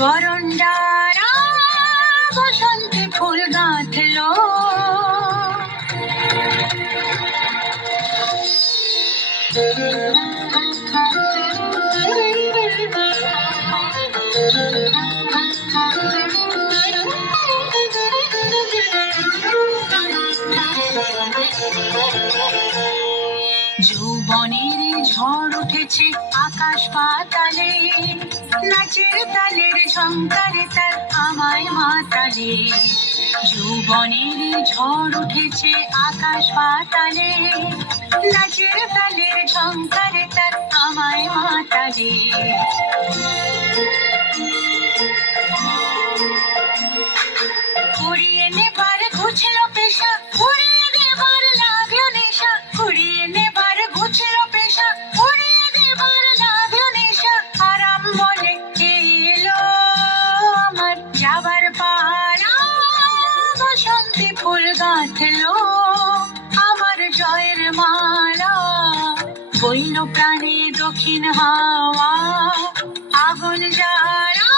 বরণডারা বসন্তে ফুল গাঁথলো। যৌবনের ঝড় উঠেছে আকাশ পাতালে, নাচের তালের ঝংকারে তার আমায় মাতালে। যৌবনের ঝড় উঠেছে আকাশ পাতালে, নাচের তালের ঝংকারে তার আমায় মাতালে। কুড়িয়ে নেবার ঘুচল পেশা, উড়িয়ে দেবার লাগলো নেশা। কুড়িয়ে নেবার ঘুচল পেশা, উড়িয়ে দেবার লাগলো নেশা। আরাম বলে এলো আমার যাবার পারা, বসন্তে ফুল গাঁথলো আমার জয়ের মালা। বইল প্রাণে দক্ষিণ হাওয়া, আগুন জ্বালা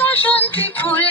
বসন্তে ফুল